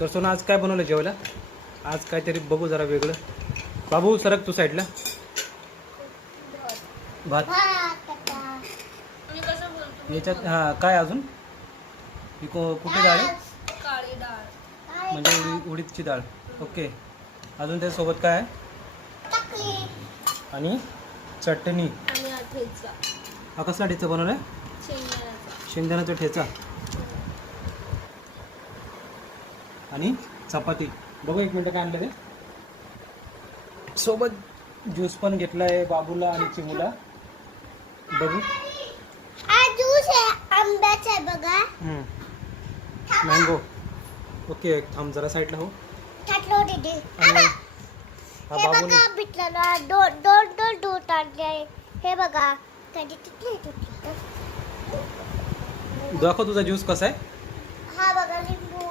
तर सोना आज काय बनवलं जेवायला? आज काहीतरी बघू जरा वेगळं. बाबू सरक तू साईडला. भात याच्यात हां काय अजून ही कुठली डाळ आहे? काळी डाळ म्हणजे उडीदची डाळ. ओके. अजून त्यासोबत काय आहे? आणि चटणी. आणि ठेचा हा कसला ठेचा बनवला आहे? शेंगदाण्याचा. शेंगदाण्याचा ठेचा आणि चपाती. बघू एक मिनटं काय आणलं ते. सोबत ज्यूस पण घेतला आहे बाबूला आणि चिमूला. बघू ज्यूस आहे आंब्याचा आहे बघा. मँगो. ओके थांब जरा साईडला हो. टाकलो दीदी. आणि हा हे बाबूने बघा बिटला दोन दूध आणले. हे बघा कधी तिथले दाखव तुझा ज्यूस कसा आहे. हा बघा लिंबू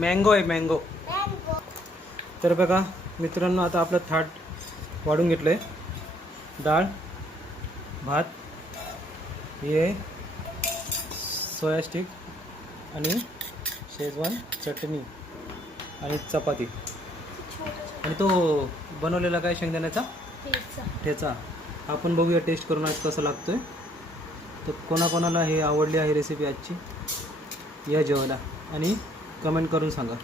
मँगो आहे मँगो. मँगो. तर बघा मित्रांनो आता आपलं थाट वाढून घेतलं आहे. डाळ भात हे सोया स्टिक आणि शेजवान चटणी आणि चपाती आणि तो बनवलेला काय शेंगदाण्याचा ठेचा. ठेचा. आपण बघूया टेस्ट करून आज कसं लागतोय. तर कोणाकोणाला हे आवडली आहे रेसिपी आजची या जेवायला आणि कमेंट करून सांगा.